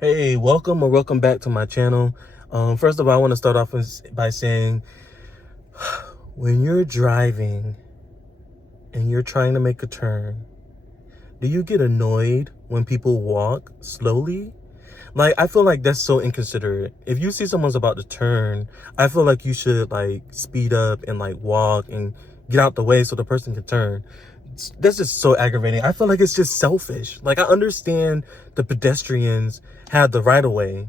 Hey, welcome back to my channel. First of all, I want to start off by saying, when you're driving and you're trying to make a turn, do you get annoyed when people walk slowly? Like, I feel like that's so inconsiderate. If you see someone's about to turn, I feel like you should like speed up and like walk and get out the way so the person can turn. That's just so aggravating. I feel like it's just selfish. Like, I understand the pedestrians have the right of way.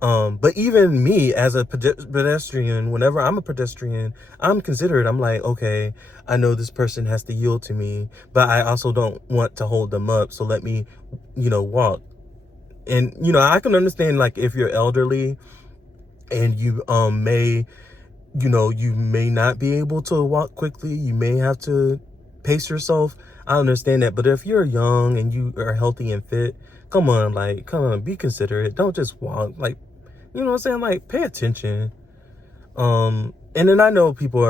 But even me as a pedestrian, whenever I'm a pedestrian, I'm considerate. I'm like, okay, I know this person has to yield to me, but I also don't want to hold them up. So let me, walk. And, I can understand, like, if you're elderly and you you may not be able to walk quickly. You may have to pace yourself. I understand that. But if you're young and you are healthy and fit, come on, be considerate. Don't just walk. Like, you know what I'm saying? Like, pay attention. And then I know people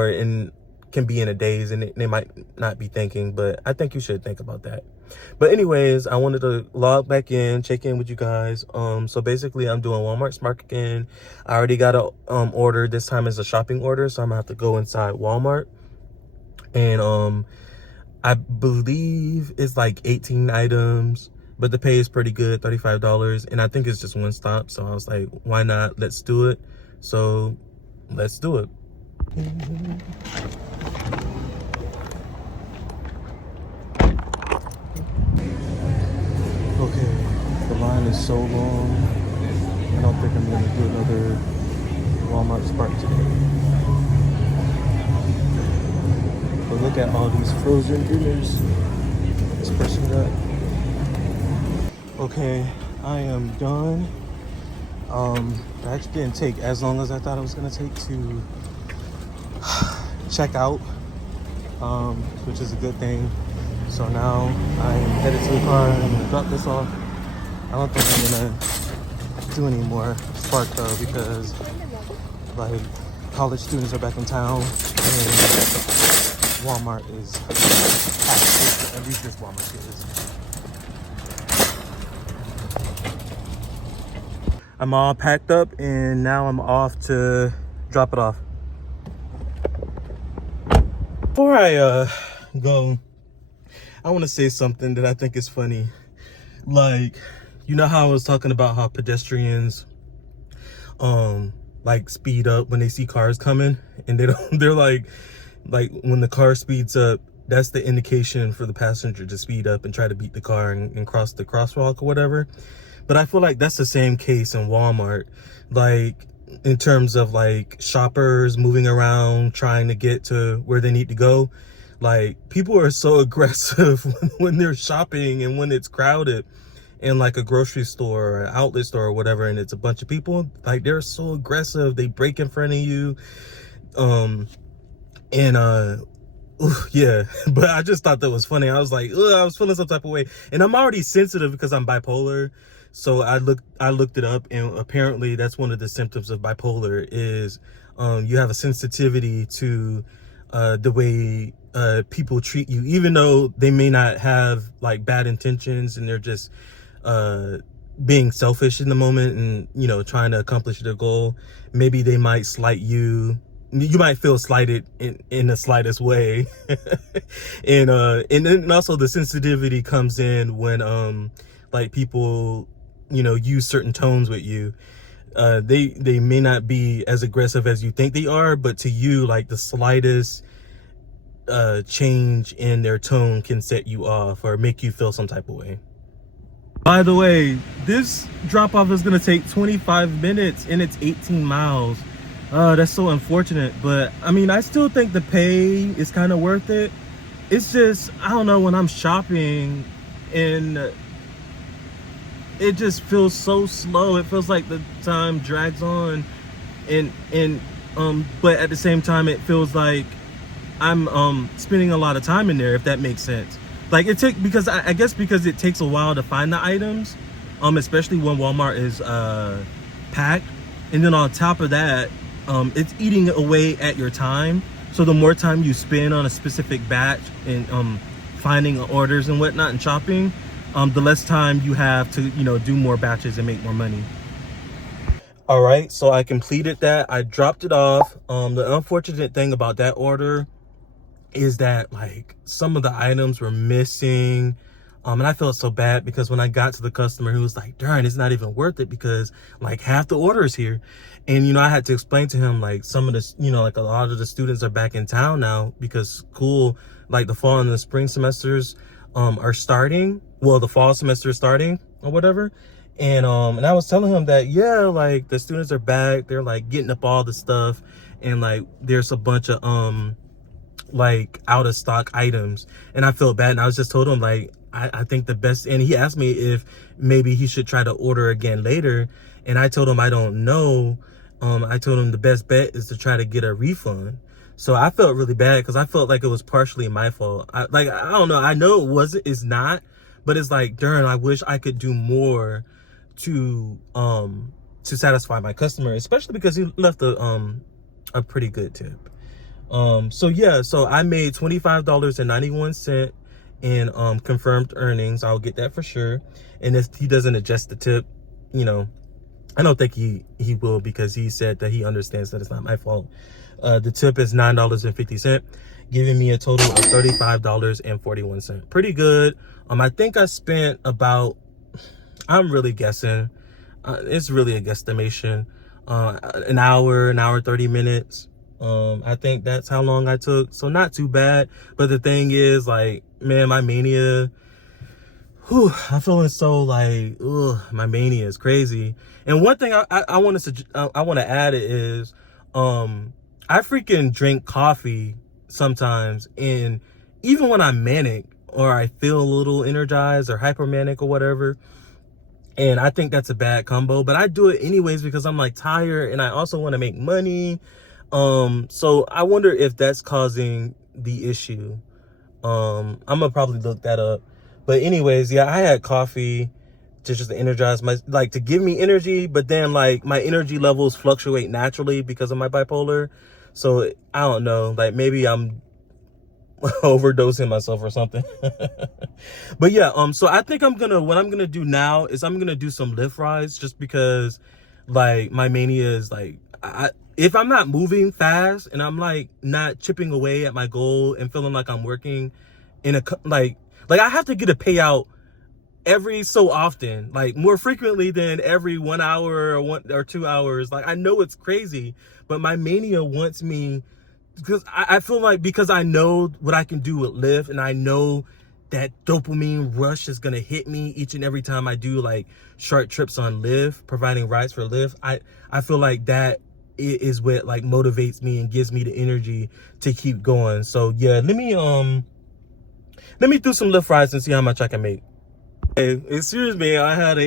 can be in a daze and they might not be thinking, but I think you should think about that. But anyways, I wanted to log back in, check in with you guys. So basically I'm doing Walmart Smart again. I already got a order. This time is a shopping order, so I'm gonna have to go inside Walmart. And I believe it's like 18 items, but the pay is pretty good, $35. And I think it's just one stop. So I was like, why not? Let's do it. So let's do it. Okay, the line is so long. I don't think I'm gonna do another Walmart Spark today. But look at all these frozen dinners this person got. Okay, I am done. It actually didn't take as long as I thought it was gonna take to check out, which is a good thing. So now I'm headed to the car. I'm gonna drop this off. I don't think I'm gonna do any more Spark though, because like college students are back in town and Walmart is packed. At least this Walmart is. I'm all packed up and now I'm off to drop it off. Before I go, I want to say something that I think is funny. Like, you know how I was talking about how pedestrians like speed up when they see cars coming, and they're like when the car speeds up, that's the indication for the passenger to speed up and try to beat the car and cross the crosswalk or whatever. But I feel like that's the same case in Walmart, like in terms of like shoppers moving around trying to get to where they need to go. Like, people are so aggressive when they're shopping and when it's crowded in like a grocery store or an outlet store or whatever, and it's a bunch of people. Like, they're so aggressive. They break in front of you. Yeah, but I just thought that was funny. I was like, ugh, I was feeling some type of way. And I'm already sensitive because I'm bipolar. So I looked it up, and apparently that's one of the symptoms of bipolar is you have a sensitivity to the way people treat you, even though they may not have like bad intentions and they're just being selfish in the moment and trying to accomplish their goal. Maybe they might slight you. You might feel slighted in the slightest way. And then also the sensitivity comes in when like people use certain tones with you. They may not be as aggressive as you think they are, but to you, like, the slightest change in their tone can set you off or make you feel some type of way. By the way, this drop off is gonna take 25 minutes and it's 18 miles. That's so unfortunate, but I mean, I still think the pay is kind of worth it. It's just, I don't know, when I'm shopping and it just feels so slow. It feels like the time drags on, but at the same time it feels like I'm spending a lot of time in there, if that makes sense. Like, because I guess because it takes a while to find the items, especially when Walmart is packed, and then on top of that, it's eating away at your time. So the more time you spend on a specific batch and finding orders and whatnot and shopping, the less time you have to, do more batches and make more money. All right, so I completed that. I dropped it off. The unfortunate thing about that order is that like some of the items were missing. And I felt so bad because when I got to the customer, he was like, darn, it's not even worth it because like half the order is here. And, I had to explain to him like some of the, like a lot of the students are back in town now because school, like the fall and the spring semesters are starting. Well, the fall semester is starting or whatever. And I was telling him that, yeah, like the students are back. They're like getting up all the stuff. And like there's a bunch of like out of stock items, and I felt bad, and I was just told him like I think the best, and he asked me if maybe he should try to order again later, and I told him I don't know. I told him the best bet is to try to get a refund. So I felt really bad because I felt like it was partially my fault. I don't know, I know it's not, but it's like, darn, I wish I could do more to satisfy my customer, especially because he left a pretty good tip. So yeah, so I made $25.91 in confirmed earnings. I'll get that for sure. And if he doesn't adjust the tip, I don't think he will, because he said that he understands that it's not my fault. The tip is $9.50, giving me a total of $35.41. Pretty good. I think I spent about, I'm really guessing, it's really a guesstimation, an hour 30 minutes. I think that's how long I took. So not too bad. But the thing is, like, man, my mania, I'm feeling so like, my mania is crazy. And one thing I want to add is, I freaking drink coffee sometimes, and even when I'm manic or I feel a little energized or hypermanic or whatever, and I think that's a bad combo, but I do it anyways because I'm like tired and I also want to make money. So I wonder if that's causing the issue. I'm gonna probably look that up. But anyways, yeah, I had coffee to just energize to give me energy, but then like my energy levels fluctuate naturally because of my bipolar. So I don't know, like maybe I'm overdosing myself or something. But yeah, so I think what I'm gonna do now is I'm gonna do some lift rides, just because like my mania is like, if I'm not moving fast and I'm like not chipping away at my goal and feeling like I'm working in a like I have to get a payout every so often, like more frequently than every 1 hour or 2 hours. Like I know it's crazy, but my mania wants me, because I feel like, because I know what I can do with Lyft, and I know that dopamine rush is gonna hit me each and every time I do like short trips on Lyft, providing rides for Lyft. I feel like that is what like motivates me and gives me the energy to keep going. So yeah, let me do some Lyft rides and see how much I can make. Hey, excuse me, I had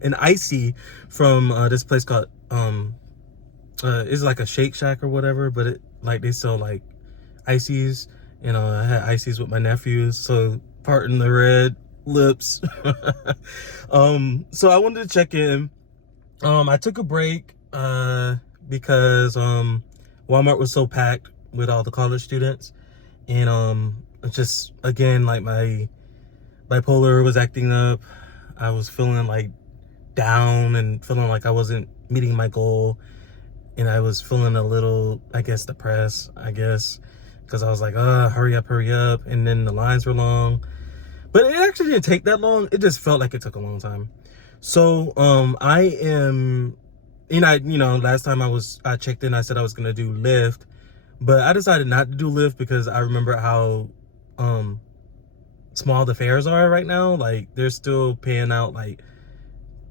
an icy from this place called it's like a Shake Shack or whatever, but it like they sell like ices, and I had ices with my nephews, so pardon the red lips. So I wanted to check in. I took a break because Walmart was so packed with all the college students, and just again, like my bipolar was acting up. I was feeling like down and feeling like I wasn't meeting my goal, and I was feeling a little, I guess, depressed, because I was like, hurry up, and then the lines were long. But it actually didn't take that long. It just felt like it took a long time. So I am, last time I checked in, I said I was gonna do Lyft, but I decided not to do Lyft because I remember how small the fares are right now. Like they're still paying out like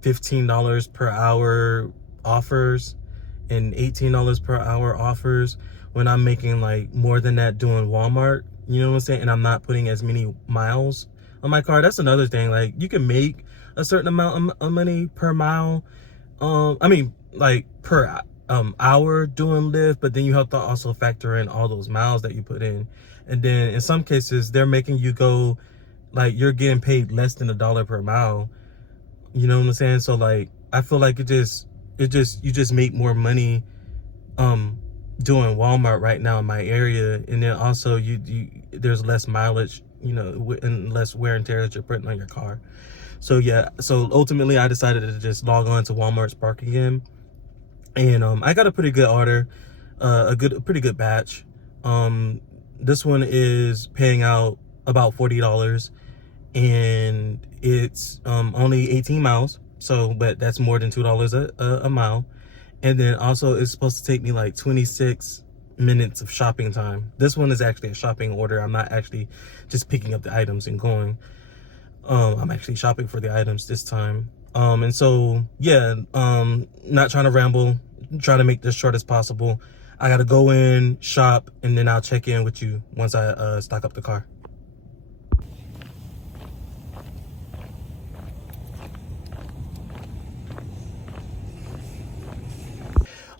$15 per hour offers and $18 per hour offers, when I'm making like more than that doing Walmart, you know what I'm saying? And I'm not putting as many miles on my car. That's another thing. Like you can make a certain amount of money per mile. Like per hour doing Lyft, but then you have to also factor in all those miles that you put in. And then in some cases, they're making you go, like you're getting paid less than $1 per mile. You know what I'm saying? So like, I feel like you just make more money doing Walmart right now in my area. And then also there's less mileage, you know, and less wear and tear that you're putting on your car. So yeah, so ultimately I decided to just log on to Walmart Spark again, and I got a pretty good order, a pretty good batch. This one is paying out about $40, and it's only 18 miles. So, but that's more than $2 a mile. And then also it's supposed to take me like 26 minutes of shopping time. This one is actually a shopping order. I'm not actually just picking up the items and going. I'm actually shopping for the items this time. And so, yeah, not trying to ramble, trying to make this short as possible. I got to go in, shop, and then I'll check in with you once I stock up the car.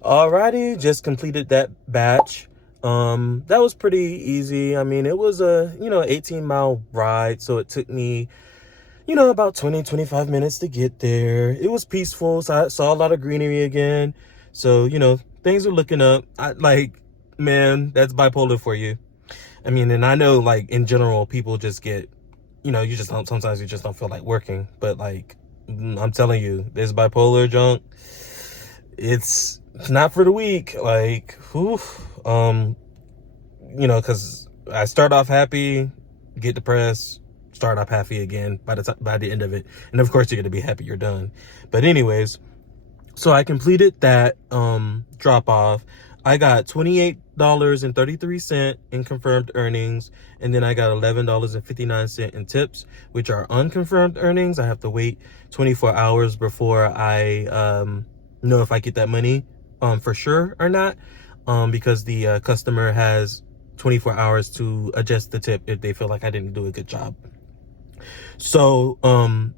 Alrighty, just completed that batch. That was pretty easy. I mean, it was a, 18-mile ride, so it took me, about 25 minutes to get there. It was peaceful, so I saw a lot of greenery again. So, things are looking up. Man, that's bipolar for you. I mean, and I know, like, in general, people just get, sometimes you just don't feel like working. But, like, I'm telling you, this bipolar junk, it's not for the weak. Like, whew, because I start off happy, get depressed, start off happy again by the end of it. And of course, you're going to be happy you're done. But anyways, so I completed that drop off. I got $28.33 in confirmed earnings, and then I got $11.59 in tips, which are unconfirmed earnings. I have to wait 24 hours before I know if I get that money for sure or not, because the customer has 24 hours to adjust the tip if they feel like I didn't do a good job. So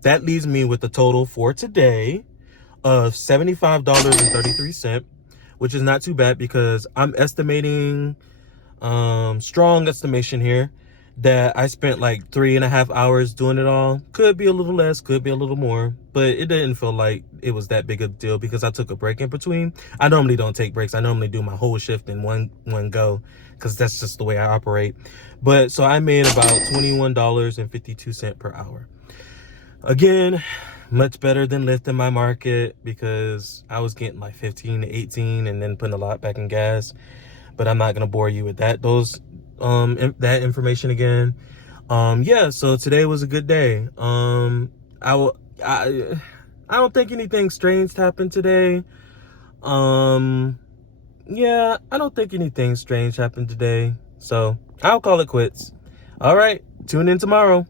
that leaves me with a total for today of $75.33, which is not too bad, because I'm estimating, strong estimation here, that I spent like 3.5 hours doing it all. Could be a little less, could be a little more, but it didn't feel like it was that big a deal because I took a break in between. I normally don't take breaks. I normally do my whole shift in one go, because that's just the way I operate. But so I made about $21.52 per hour. Again, much better than lifting my market, because I was getting like 15 to 18 and then putting a lot back in gas. But I'm not gonna bore you with that that information again. Yeah, so today was a good day. I don't think anything strange happened today. Yeah, I don't think anything strange happened today. So I'll call it quits. All right, tune in tomorrow.